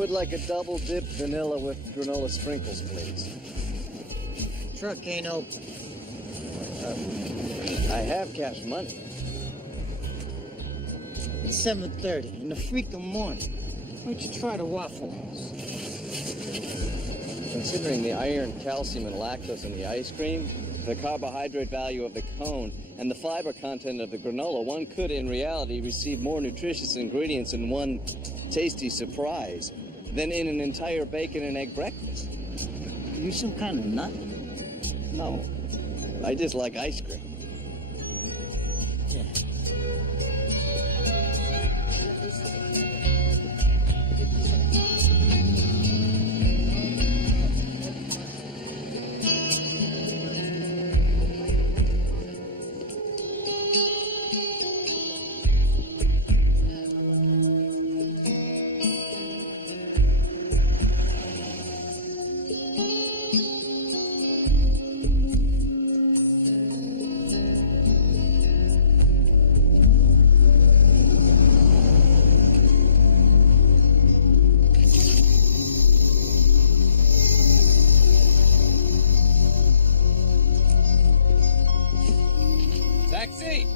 would like a double dip vanilla with granola sprinkles, please. Truck ain't open. I have cash money. It's 7:30 in the freaking morning. Why don't you try the waffles? Considering the iron, calcium, and lactose in the ice cream, the carbohydrate value of the cone, and the fiber content of the granola, one could, in reality, receive more nutritious ingredients in one tasty surprise than in an entire bacon and egg breakfast. You some kind of nut? No, I just like ice cream. Yeah. Taxi!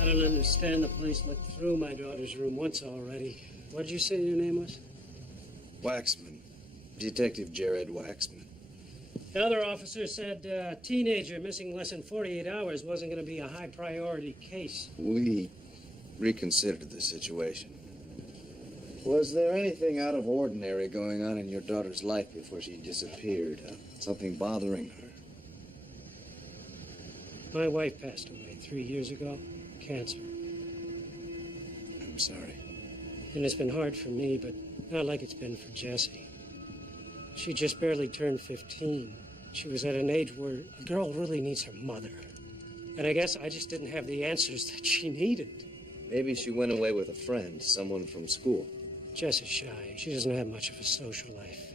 I don't understand. The police looked through my daughter's room once already. What did you say your name was? Waxman. Detective Jared Waxman. The other officer said a teenager missing less than 48 hours wasn't going to be a high priority case. We reconsidered the situation. Was there anything out of ordinary going on in your daughter's life before she disappeared? Something bothering her? My wife passed away 3 years ago. Cancer. I'm sorry. And it's been hard for me, but not like it's been for Jessie. She just barely turned 15. She was at an age where a girl really needs her mother. And I guess I just didn't have the answers that she needed. Maybe she went away with a friend, someone from school. Jess is shy. She doesn't have much of a social life.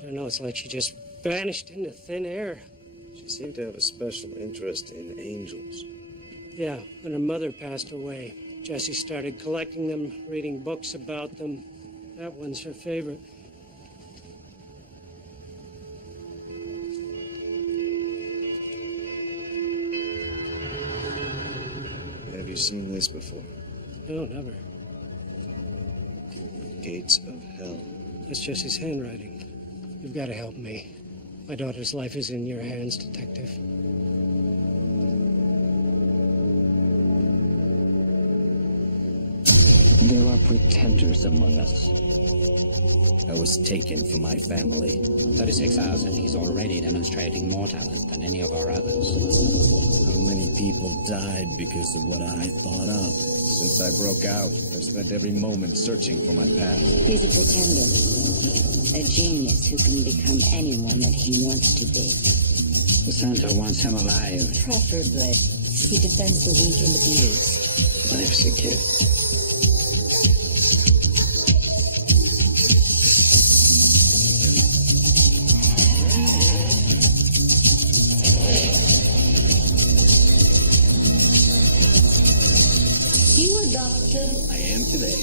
I don't know, it's like she just vanished into thin air. She seemed to have a special interest in angels. Yeah, when her mother passed away, Jessie started collecting them, reading books about them. That one's her favorite. Have you seen this before? No, never. Gates of Hell. That's Jessie's handwriting. You've got to help me. My daughter's life is in your hands, Detective. There are pretenders among us. I was taken from my family. 36 hours and he's already demonstrating more talent than any of our others. How many people died because of what I thought up? Since I broke out, I've spent every moment searching for my past. He's a pretender. A genius who can become anyone that he wants to be. The Santa wants him alive. Preferably. He defends the weak and abused. Life's a gift. You a doctor? I am today.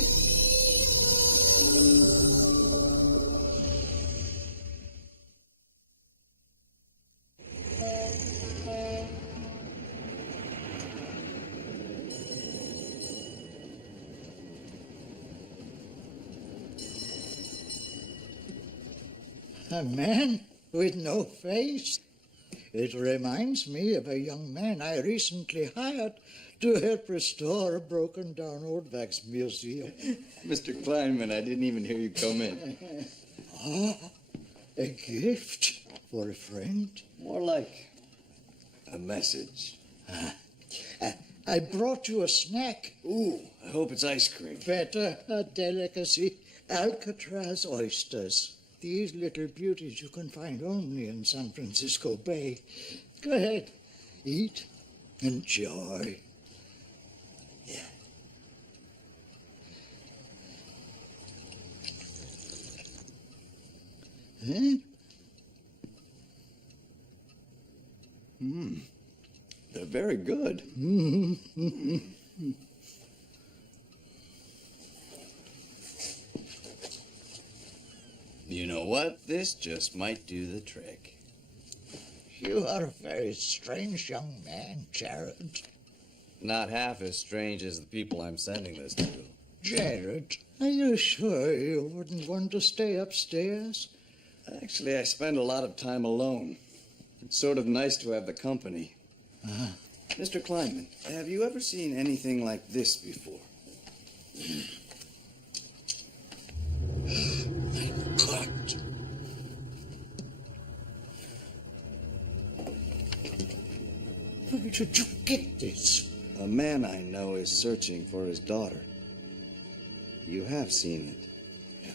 A man with no face? It reminds me of a young man I recently hired to help restore a broken-down old wax museum. Mr. Kleinman, I didn't even hear you come in. Ah, a gift for a friend? More like a message. I brought you a snack. Ooh, I hope it's ice cream. Better, a delicacy. Alcatraz oysters. These little beauties you can find only in San Francisco Bay. Go ahead, eat, enjoy. Yeah. Huh? They're very good. You know what? This just might do the trick. You are a very strange young man, Jared. Not half as strange as the people I'm sending this to. Jared, are you sure you wouldn't want to stay upstairs? Actually, I spend a lot of time alone. It's sort of nice to have the company. Mr. Kleinman, have you ever seen anything like this before? My God. Where did you get this? A man I know is searching for his daughter. You have seen it.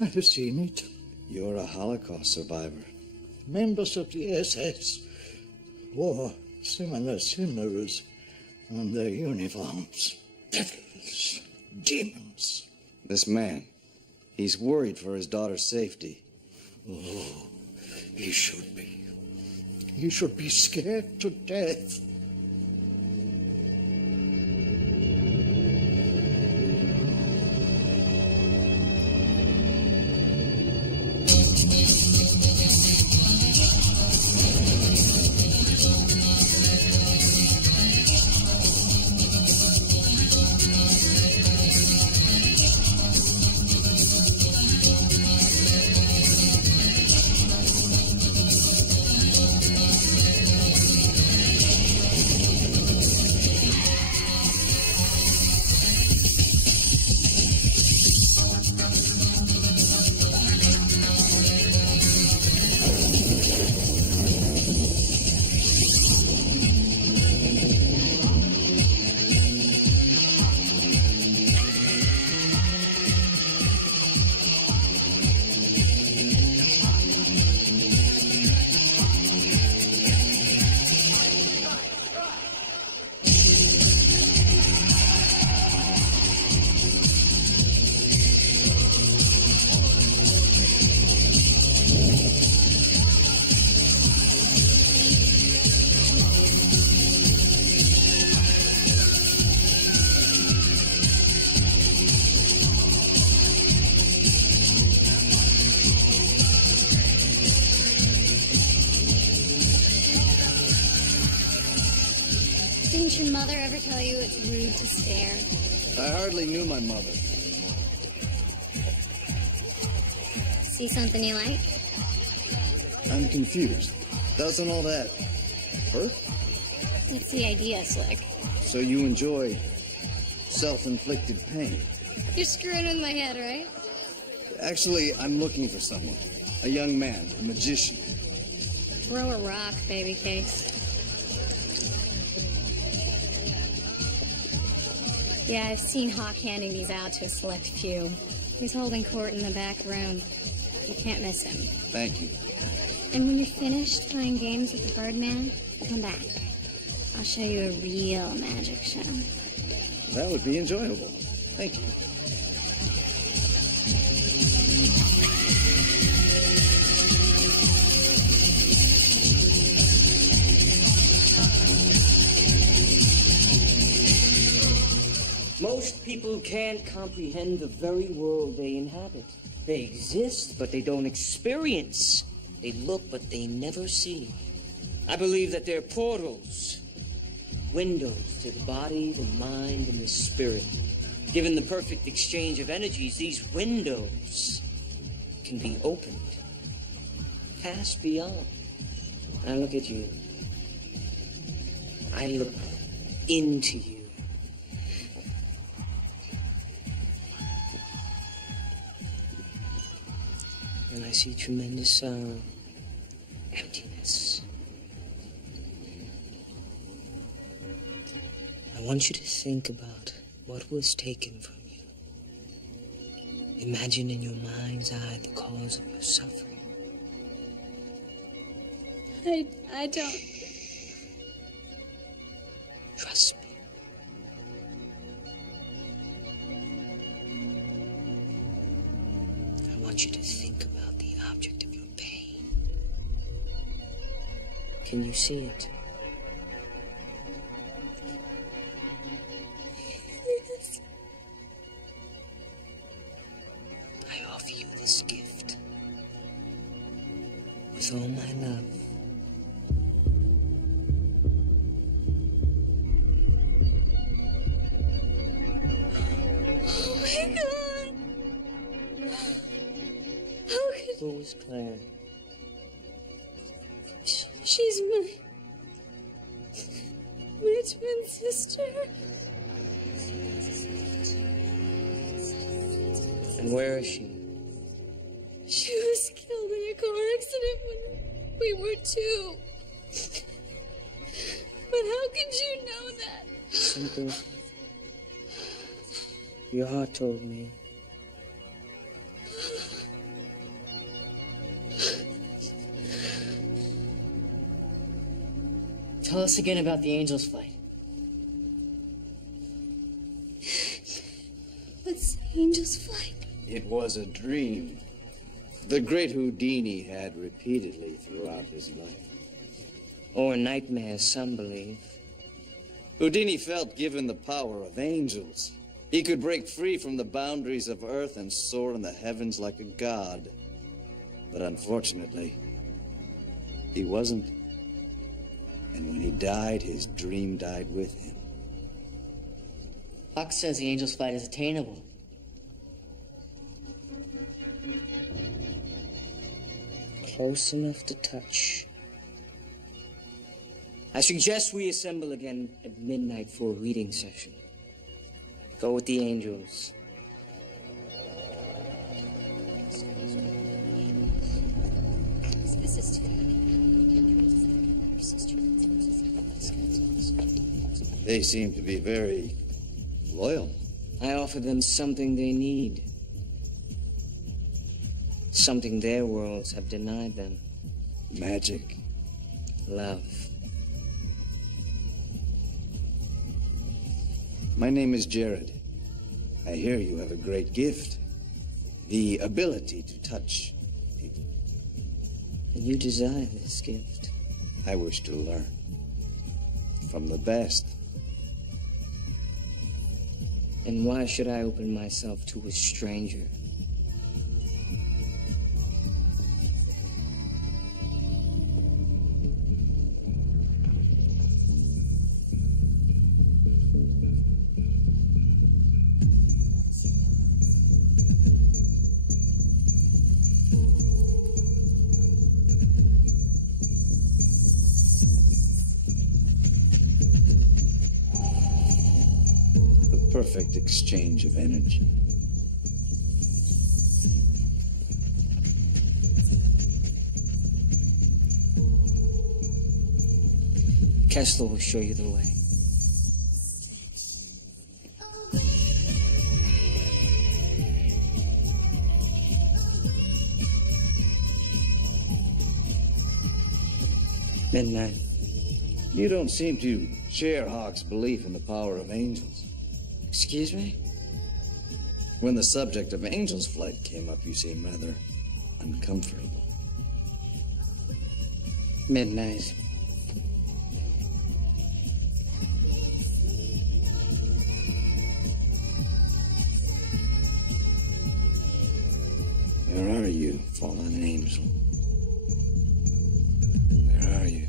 I've seen it. You're a Holocaust survivor. Members of the SS wore similar symbols on their uniforms. Devils, demons. This man, he's worried for his daughter's safety. Oh, he should be. He should be scared to death. Didn't your mother ever tell you it's rude to stare? I hardly knew my mother. See something you like? I'm confused. Doesn't all that hurt? That's the idea, Slick. So you enjoy self-inflicted pain? You're screwing with my head, right? Actually, I'm looking for someone. A young man, a magician. Throw a rock, baby cakes. Yeah, I've seen Hawk handing these out to a select few. He's holding court in the back room. You can't miss him. Thank you. And when you're finished playing games with the Birdman, come back. I'll show you a real magic show. That would be enjoyable. Thank you. Most people can't comprehend the very world they inhabit. They exist, but they don't experience. They look, but they never see. I believe that they're portals, windows to the body, the mind, and the spirit. Given the perfect exchange of energies, these windows can be opened, pass beyond. I look at you. I look into you. And I see tremendous sorrow, emptiness. I want you to think about what was taken from you. Imagine in your mind's eye the cause of your suffering. I don't. Trust me. I want you to think about the object of your pain. Can you see it? Yes. Who is Claire? She's my twin sister. And where is she? She was killed in a car accident when we were 2. But how could you know that? Something your heart told me. Tell us again about the Angel's flight. What's Angel's flight? It was a dream. The great Houdini had repeatedly throughout his life. Or a nightmare, some believe. Houdini felt given the power of angels. He could break free from the boundaries of earth and soar in the heavens like a god. But unfortunately, he wasn't. And when he died, his dream died with him. Hawk says the Angel's flight is attainable. Close enough to touch. I suggest we assemble again at midnight for a reading session. Go with the angels. They seem to be very loyal. I offer them something they need. Something their worlds have denied them. Magic. Love. My name is Jared. I hear you have a great gift. The ability to touch people. And you desire this gift. I wish to learn. From the best. And why should I open myself to a stranger? Perfect exchange of energy. Kessler will show you the way. Midnight. You don't seem to share Hawk's belief in the power of angels. Excuse me? When the subject of Angel's flight came up, you seemed rather uncomfortable. Midnight. Where are you, fallen angel? Where are you?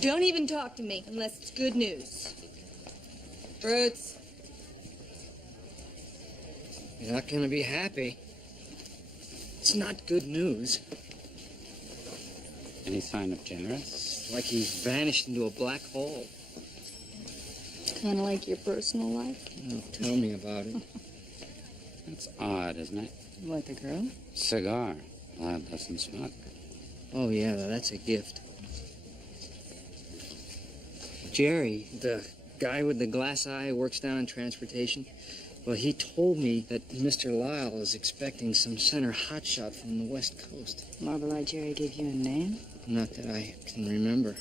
Don't even talk to me unless it's good news. Brutes. You're not gonna be happy. It's not good news. Any sign of Generous? Like he's vanished into a black hole. Kind of like your personal life. Oh, tell me about it. That's odd, isn't it? Like a girl? Cigar. Lyle doesn't smoke. Oh, yeah, that's a gift. Jerry, the guy with the glass eye who works down in transportation, well, he told me that Mr. Lyle is expecting some center hotshot from the West Coast. Marble Eye Jerry gave you a name? Not that I can remember.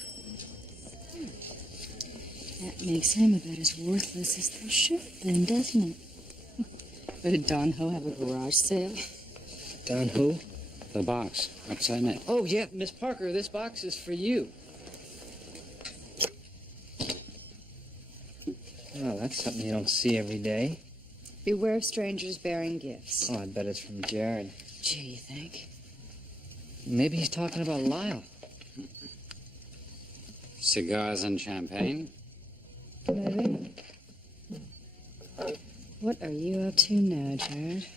That makes him about as worthless as they should, then, doesn't it? Did Don Ho have a garage sale? Don who? The box. What's in it? Oh, yeah, Miss Parker, this box is for you. Oh, that's something you don't see every day. Beware of strangers bearing gifts. Oh, I bet it's from Jared. Gee, you think? Maybe he's talking about Lyle. Cigars and champagne? Maybe. What are you up to now, Jared?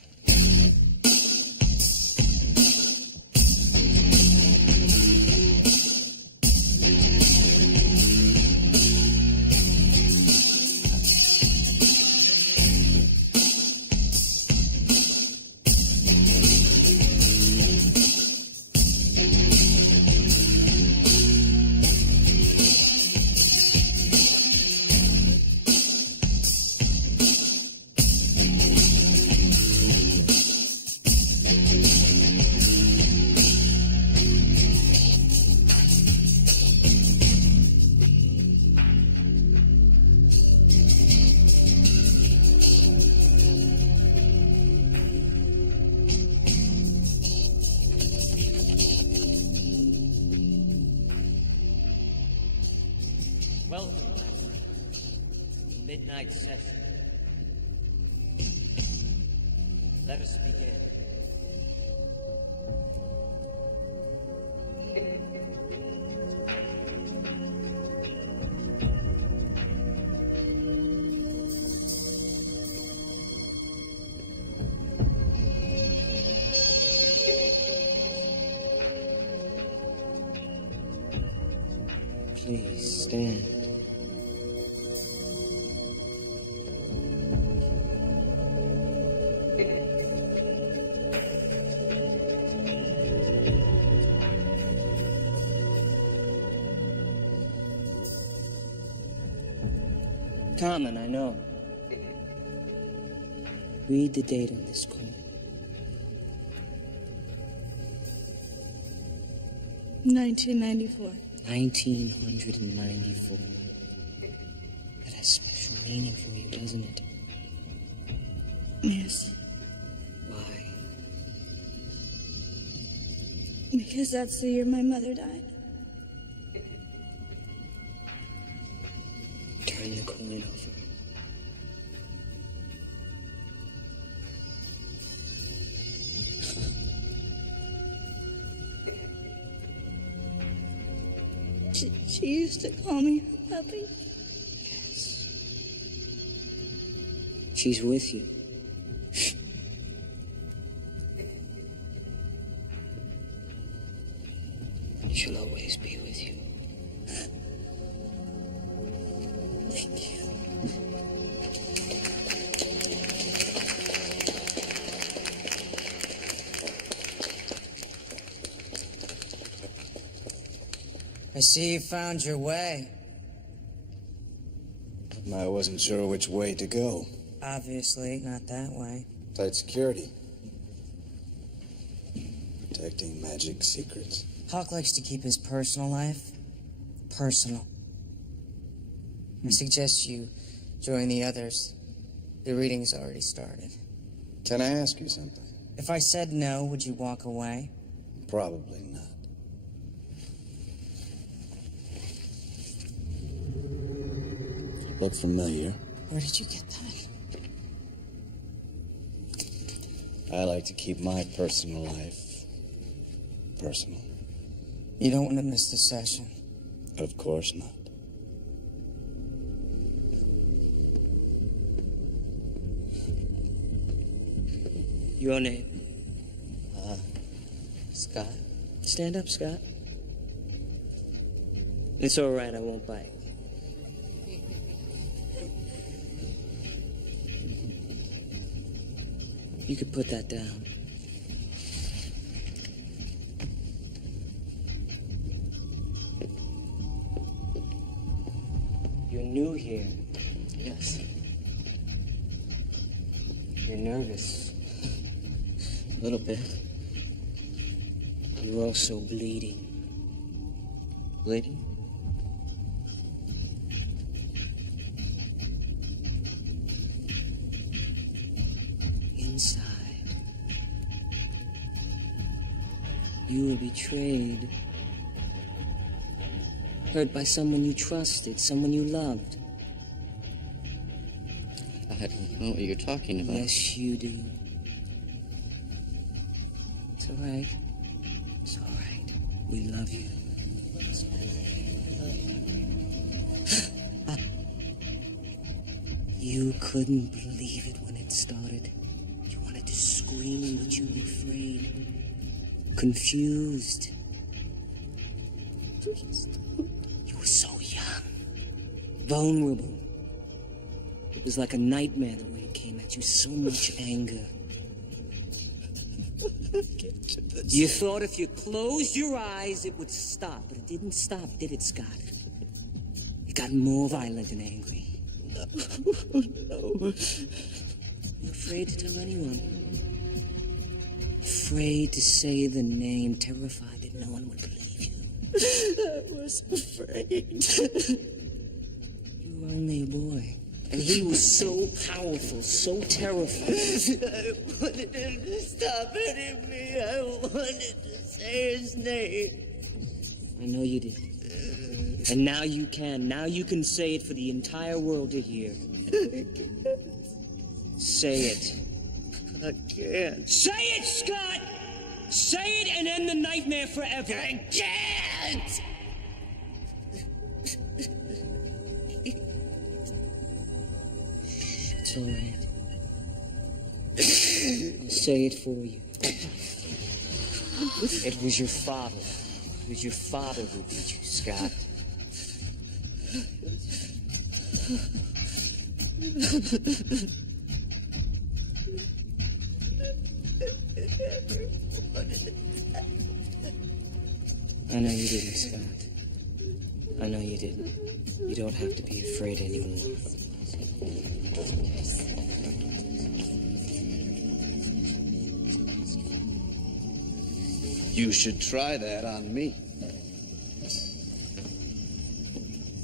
Welcome, midnight session. Let us begin. Please stand. Common, I know. Read the date on this coin. 1994. 1994. That has special meaning for you, doesn't it? Yes. Why? Because that's the year my mother died. Turn the coin over. She used to call me her puppy. Yes. She's with you. She'll always be with you. Thank you. I see you found your way. I wasn't sure which way to go. Obviously, not that way. Tight security. Protecting magic secrets. Hawk likes to keep his personal life personal. I suggest you join the others. The reading's already started. Can I ask you something? If I said no, would you walk away? Probably not. Look familiar. Where did you get that? I like to keep my personal life personal. You don't want to miss the session. Of course not. Your name? Scott. Stand up, Scott. It's all right, I won't bite. You could put that down. You're new here. Yes. You're nervous. A little bit. You're also bleeding. Bleeding? Inside, you were betrayed. Hurt by someone you trusted, someone you loved. I don't know what you're talking about. Yes, you do. It's all right. It's all right. We love you. You couldn't believe it when it started. You wanted to scream, but you were afraid. Confused. You were so young. Vulnerable. It was like a nightmare the way it came at you. So much anger. You thought if you closed your eyes, it would stop. But it didn't stop, did it, Scott? It got more violent and angry. No. You're afraid to tell anyone. Afraid to say the name. Terrified that no one would believe you. I was afraid. You were only a boy. And he was so powerful, so terrifying. I wanted him to stop hitting me. I wanted to say his name. I know you did. And now you can. Now you can say it for the entire world to hear. Say it. I can't. Say it, Scott! Say it and end the nightmare forever. I can't! It's all right. I'll say it for you. It was your father. It was your father who beat you, Scott. I know you didn't, Scott. I know you didn't. You don't have to be afraid anymore. You should try that on me.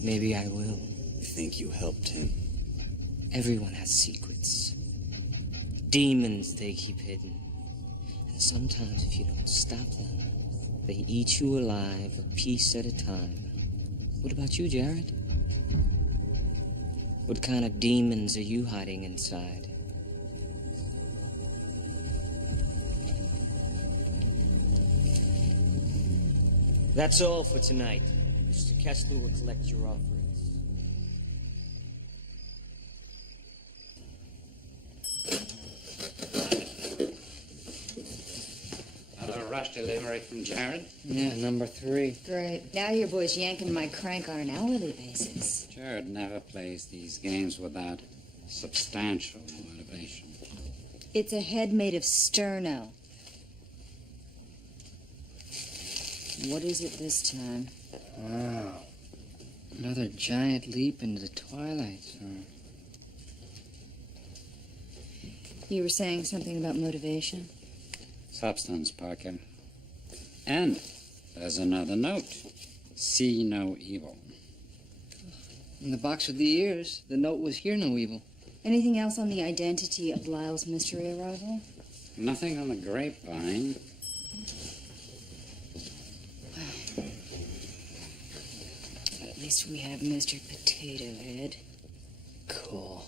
Maybe I will. You think you helped him? Everyone has secrets. Demons they keep hidden. And sometimes if you don't stop them, they eat you alive a piece at a time. What about you, Jared? What kind of demons are you hiding inside? That's all for tonight. Mr. Kessler will collect your offerings. Another rush delivery from Jared? Yeah, number 3. Great. Now your boy's yanking my crank on an hourly basis. Jared never plays these games without substantial motivation. It's a head made of sterno. What is it this time? Wow. Another giant leap into the twilight zone. You were saying something about motivation? Substance, Parker. And there's another note. See no evil. In the box with the ears, the note was hear no evil. Anything else on the identity of Lyle's mystery arrival? Nothing on the grapevine. At least we have Mr. Potato Head. Cool.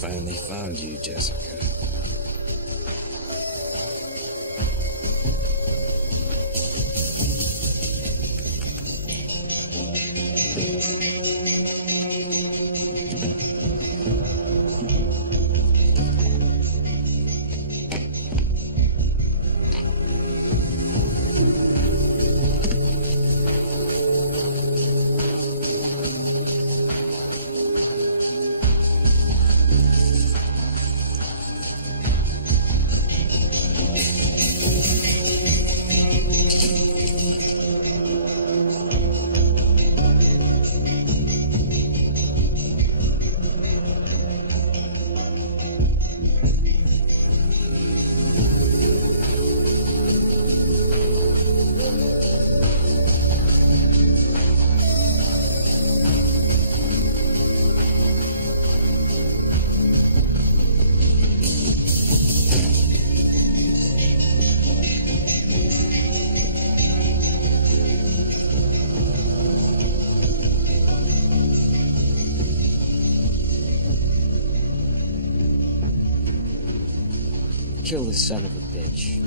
Finally found you, Jessica. kill the son of a bitch.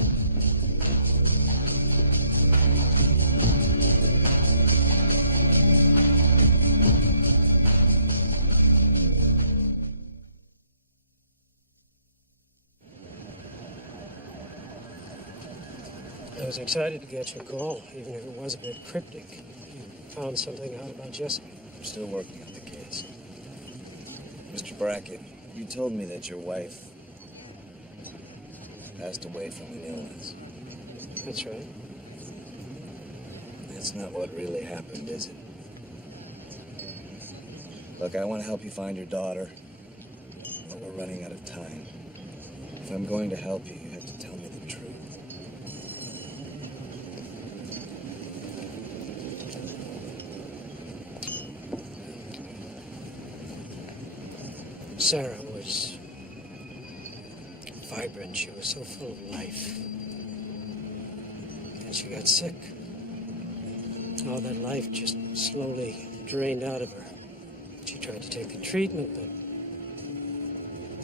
I was excited to get your call, even if it was a bit cryptic. You found something out about Jesse. I'm still working on the case. Mr. Brackett, you told me that your wife passed away from an illness. That's right. That's not what really happened, is it? Look, I want to help you find your daughter, but we're running out of time. If I'm going to help you, you have to tell me the truth. Sarah was vibrant. She was so full of life. And she got sick. All that life just slowly drained out of her. She tried to take the treatment, but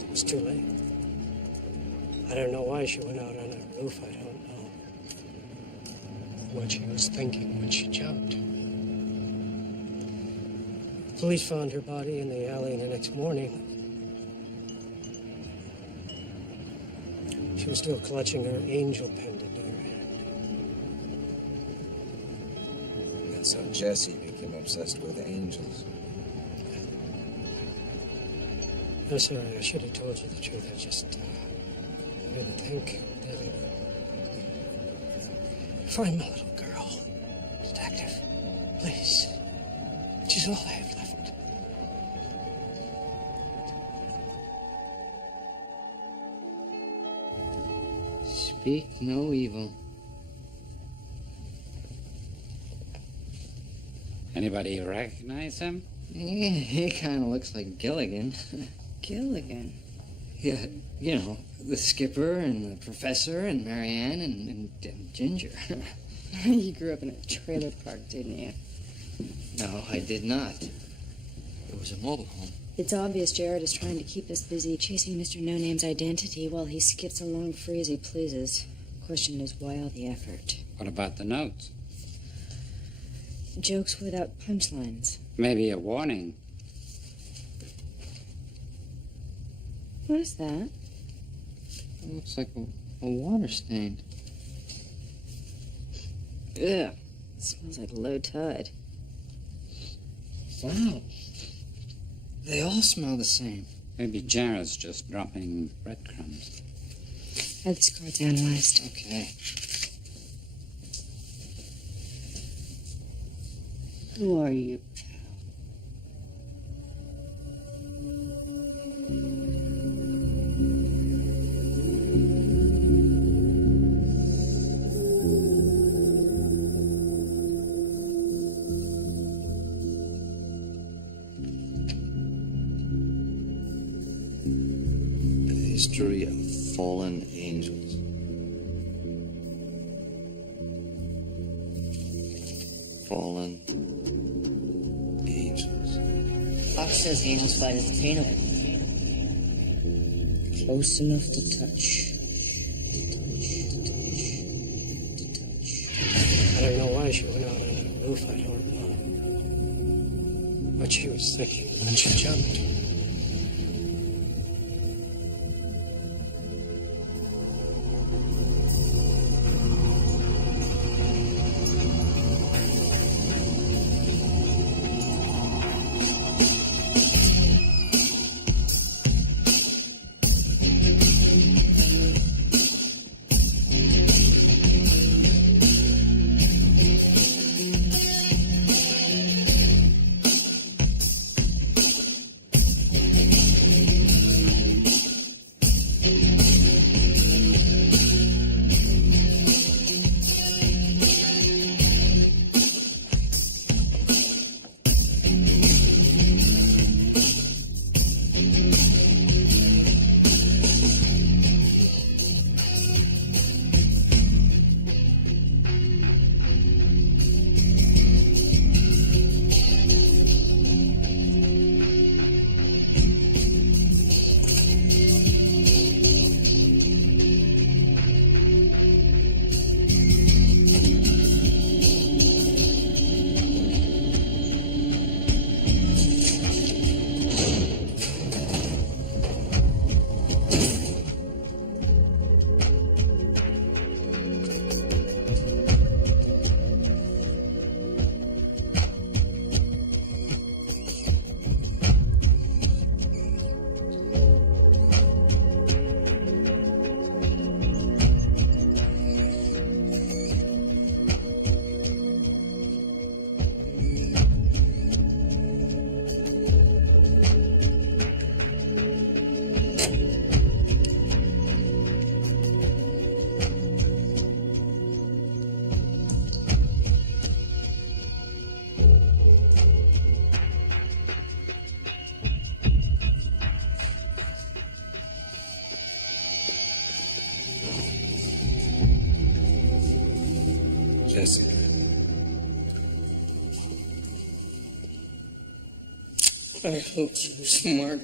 it was too late. I don't know why she went out on that roof. I don't know what she was thinking when she jumped. Police found her body in the alley the next morning. She was still clutching her angel pendant in her hand. That's how Jesse became obsessed with angels. I'm sorry, I should have told you the truth. I just didn't think that it would. Find my little girl, Detective. Please. She's all I have left. Speak no evil. Anybody recognize him? Yeah, he kind of looks like Gilligan. Gilligan? Yeah, you know, the skipper and the professor and Marianne and Ginger. You grew up in a trailer park, didn't you? No, I did not. It was a mobile home. It's obvious Jared is trying to keep us busy chasing Mr. No-Name's identity while he skips along free as he pleases. Question is, why all the effort? What about the notes? Jokes without punchlines. Maybe a warning. What is that? It looks like a water stain. Yeah. It smells like low tide. Wow. They all smell the same. Maybe Jared's just dropping breadcrumbs. Have these cards analyzed. Okay. Who are you, History of fallen angels. Fallen angels. Fox says angels fight attainable. Close enough to touch. I don't know why she went out on that roof. I don't know what she was thinking when she jumped. Jessica. I hoped you were smart.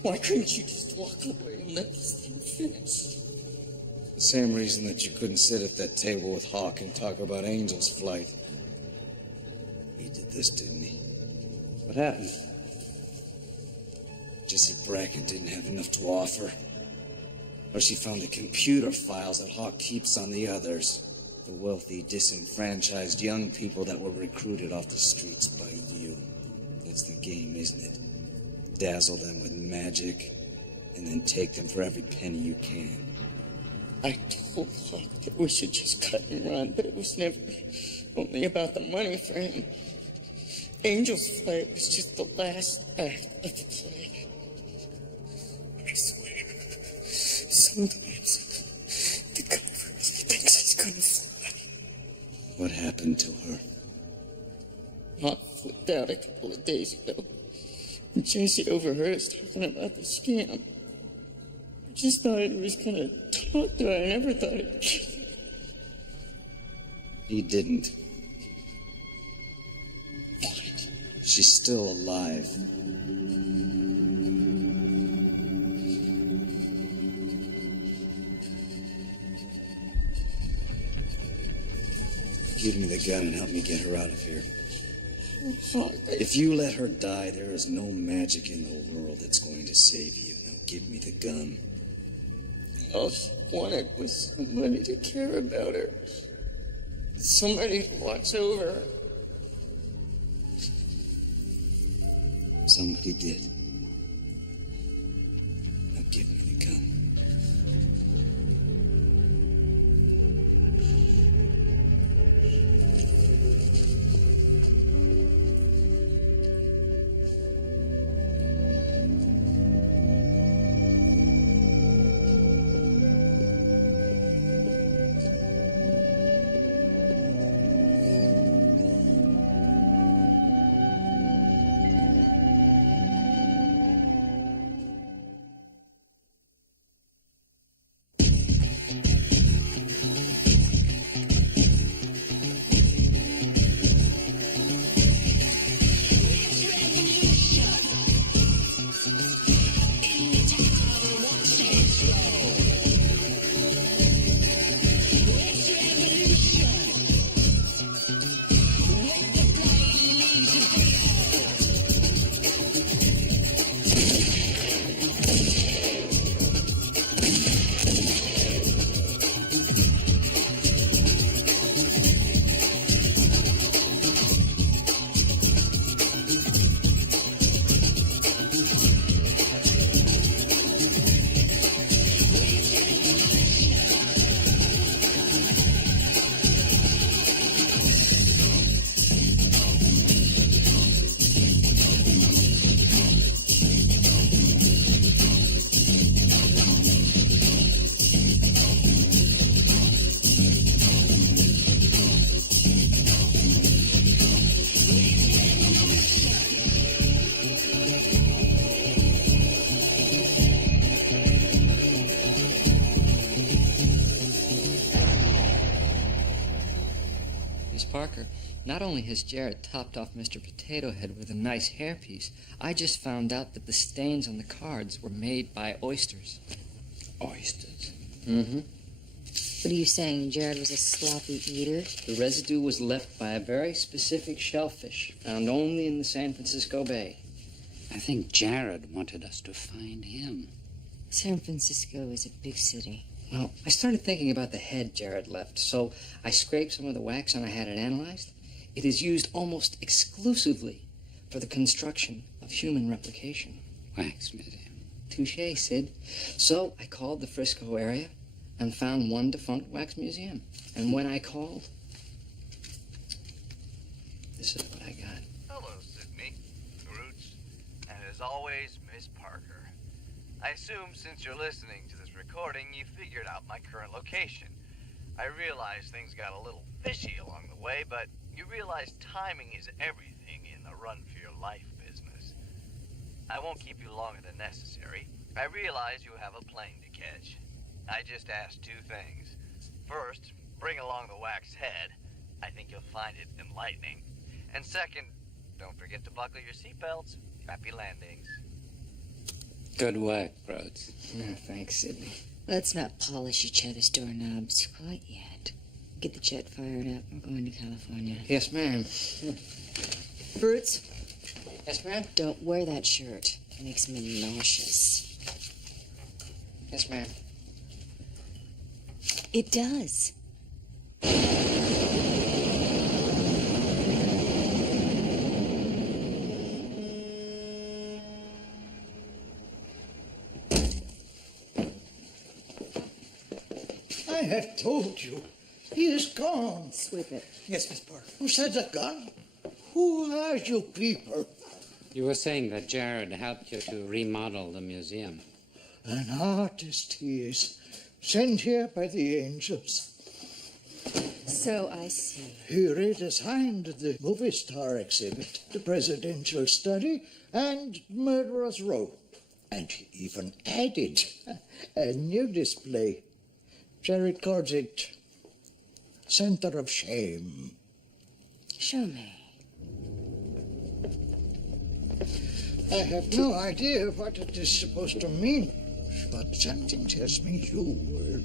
Why couldn't you just walk away and let this thing finish? The same reason that you couldn't sit at that table with Hawk and talk about Angel's flight. He did this, didn't he? What happened? Jesse Bracken didn't have enough to offer. Or she found the computer files that Hawk keeps on the others. The wealthy, disenfranchised young people that were recruited off the streets by you. That's the game, isn't it? Dazzle them with magic, and then take them for every penny you can. I told Hawk that we should just cut and run, but it was never only about the money for him. Angel's flight was just the last act of the play. I swear, sometimes the girl really thinks he's gonna fly. What happened to her? Hawk flipped out a couple of days ago. And Jesse overheard us talking about the scam. I just thought he was gonna talk to her. I never thought he'd kill her. He didn't. She's still alive. Give me the gun and help me get her out of here. If you let her die, there is no magic in the world that's going to save you. Now give me the gun. All she wanted was somebody to care about her. Somebody to watch over her. Somebody did. Now give me the gun. Parker, not only has Jared topped off Mr. Potato Head with a nice hairpiece, I just found out that the stains on the cards were made by oysters. Oysters? Mm-hmm. What are you saying? Jared was a sloppy eater? The residue was left by a very specific shellfish found only in the San Francisco Bay. I think Jared wanted us to find him. San Francisco is a big city. Well, I started thinking about the head Jared left, so I scraped some of the wax and I had it analyzed. It is used almost exclusively for the construction of human replication. Wax museum. Touché, Sid. So I called the Frisco area and found one defunct wax museum. And when I called, this is what I got. Hello, Sydney. Roots. And as always, Miss Parker. I assume since you're listening to this recording, you figured out my current location. I realize things got a little fishy along the way, but you realize timing is everything in the run-for-your-life business. I won't keep you longer than necessary. I realize you have a plane to catch. I just asked two things. First, bring along the wax head. I think you'll find it enlightening. And second, don't forget to buckle your seatbelts. Happy landings. Good work, Rhodes. Yeah, thanks, Sidney. Let's not polish each other's doorknobs quite yet. Get the jet fired up. We're going to California. Yes, ma'am. Fruits? Yes, ma'am? Don't wear that shirt. It makes me nauseous. Yes, ma'am. It does. I have told you. He is gone. Sweep it. Yes, Miss Parker. Who said the gun? Who are you people? You were saying that Jared helped you to remodel the museum. An artist he is, sent here by the angels. So I see. He redesigned the movie star exhibit, the presidential study, and Murderer's Row. And he even added a new display. Jared calls it Center of Shame. Show me. I have no idea what it is supposed to mean, but something tells me you will.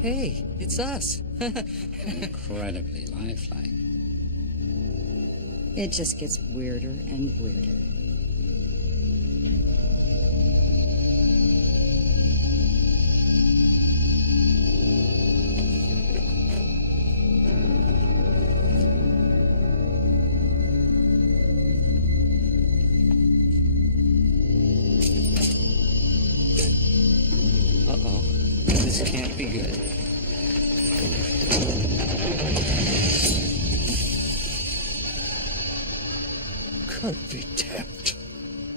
Hey, it's us. Incredibly lifelike. It just gets weirder and weirder. Uh-oh. This can't be good. Could be damned.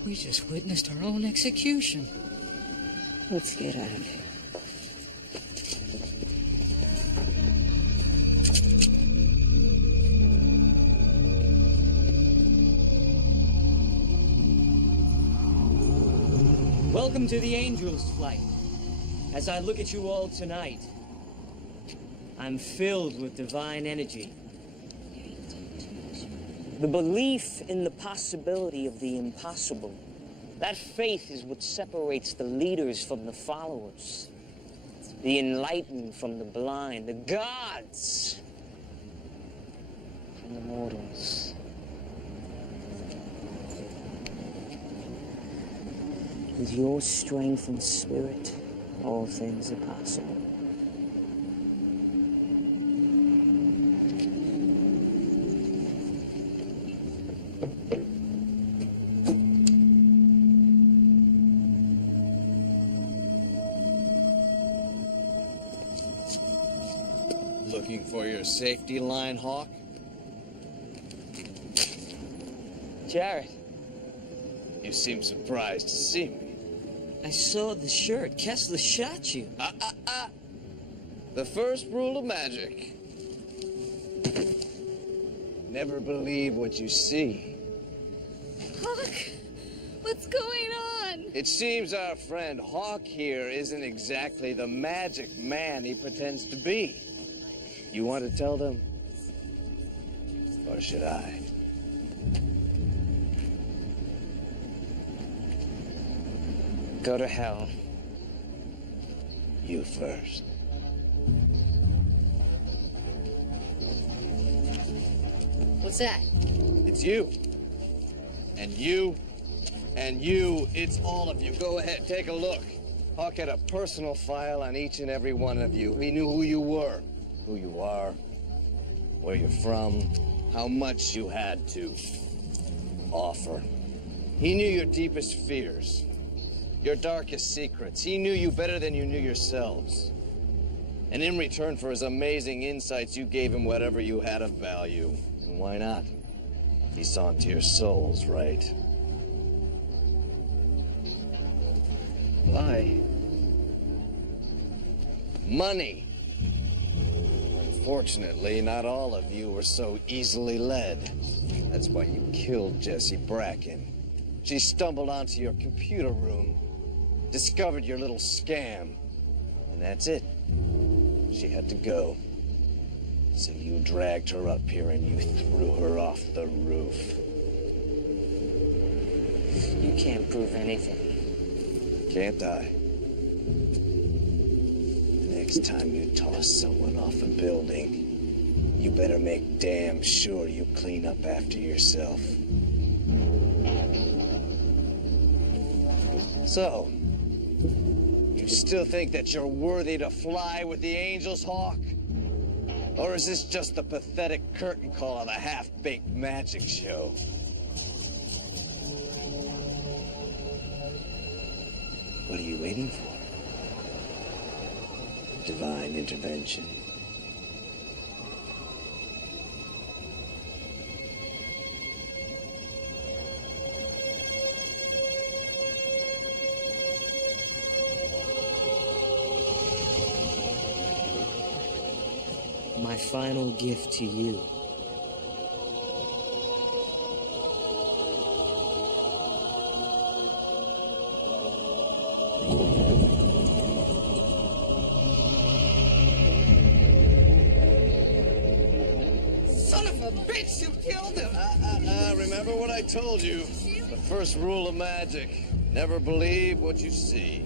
We just witnessed our own execution. Let's get out of here. Welcome to the Angel's Flight. As I look at you all tonight, I'm filled with divine energy. The belief in the possibility of the impossible. That faith is what separates the leaders from the followers. The enlightened from the blind. The gods from the mortals. With your strength and spirit, all things are possible. Looking for your safety line, Hawk? Jared. You seem surprised to see me. I saw the shirt. Kessler shot you. The first rule of magic. Never believe what you see. Hawk, what's going on? It seems our friend Hawk here isn't exactly the magic man he pretends to be. You want to tell them? Or should I? Go to hell. You first. What's that? It's you. And you. And you. It's all of you. Go ahead, take a look. Hawk had a personal file on each and every one of you. He knew who you were, who you are, where you're from, how much you had to offer. He knew your deepest fears, your darkest secrets. He knew you better than you knew yourselves. And in return for his amazing insights, you gave him whatever you had of value. And why not? He saw into your souls, right? Why? Money. Unfortunately, not all of you were so easily led. That's why you killed Jessie Bracken. She stumbled onto your computer room, discovered your little scam. And that's it. She had to go. So you dragged her up here and you threw her off the roof. You can't prove anything. Can't I? Next time you toss someone off a building, you better make damn sure you clean up after yourself. So, you still think that you're worthy to fly with the angels, Hawk? Or is this just the pathetic curtain call of a half-baked magic show? What are you waiting for? Divine intervention. My final gift to you. Son of a bitch, you killed him! Remember what I told you. The first rule of magic. Never believe what you see.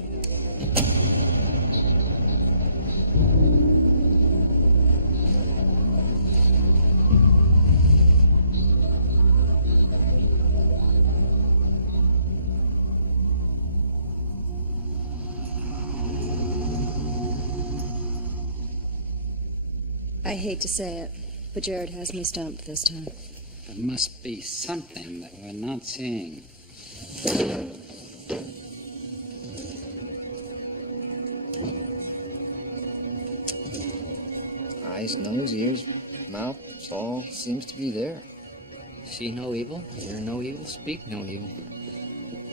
I hate to say it, but Jared has me stumped this time. There must be something that we're not seeing. Eyes, nose, ears, mouth, all seems to be there. See no evil, hear no evil, speak no evil.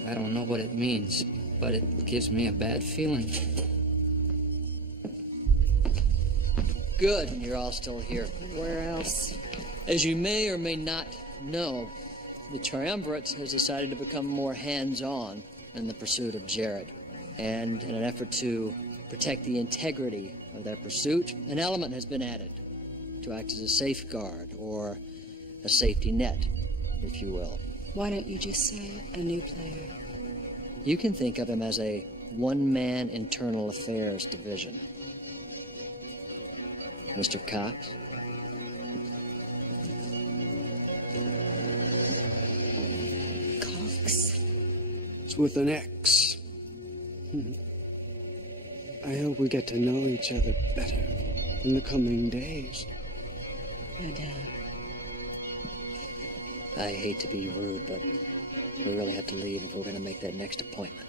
I don't know what it means, but it gives me a bad feeling. Good, you're all still here. Where else? As you may or may not know, the Triumvirate has decided to become more hands-on in the pursuit of Jared. And in an effort to protect the integrity of that pursuit, an element has been added to act as a safeguard or a safety net, if you will. Why don't you just say a new player? You can think of him as a one-man internal affairs division. Mr. Cox? Cox? It's with an X. I hope we get to know each other better in the coming days. No doubt. I hate to be rude, but we really have to leave if we're going to make that next appointment.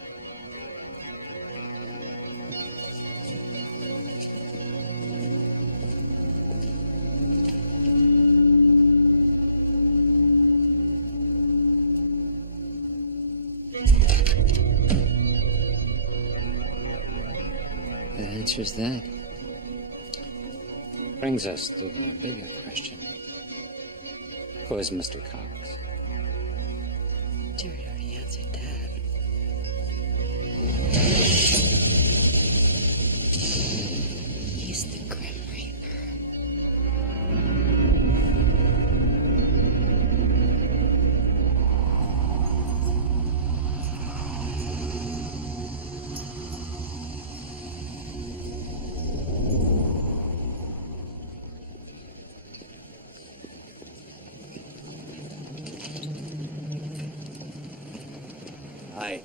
That answers that. Brings us to the bigger question. Who is Mr. Cox? Jared already answered that. He's the Grim Reaper. Hi.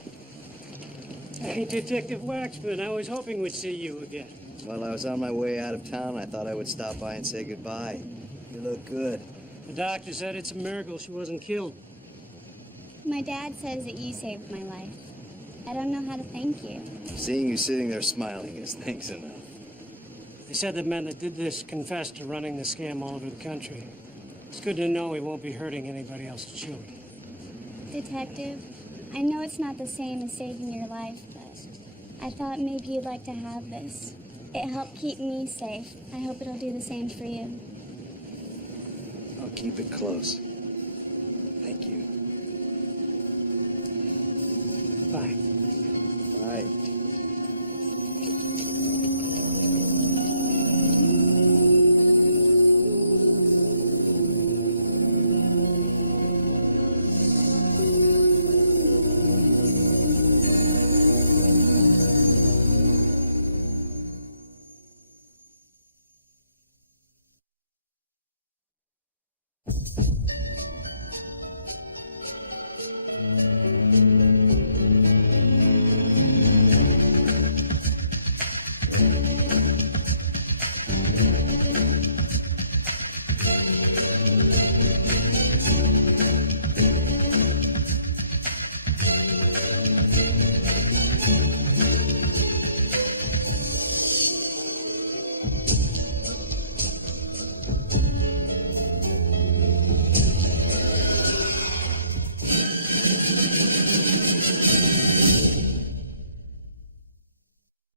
Hey, Detective Waxman, I was hoping we'd see you again. While I was on my way out of town, I thought I would stop by and say goodbye. You look good. The doctor said it's a miracle she wasn't killed. My dad says that you saved my life. I don't know how to thank you. Seeing you sitting there smiling is thanks enough. They said the men that did this confessed to running the scam all over the country. It's good to know he won't be hurting anybody else's children. Detective, I know it's not the same as saving your life, but I thought maybe you'd like to have this. It helped keep me safe. I hope it'll do the same for you. I'll keep it close. Thank you. Bye. Bye.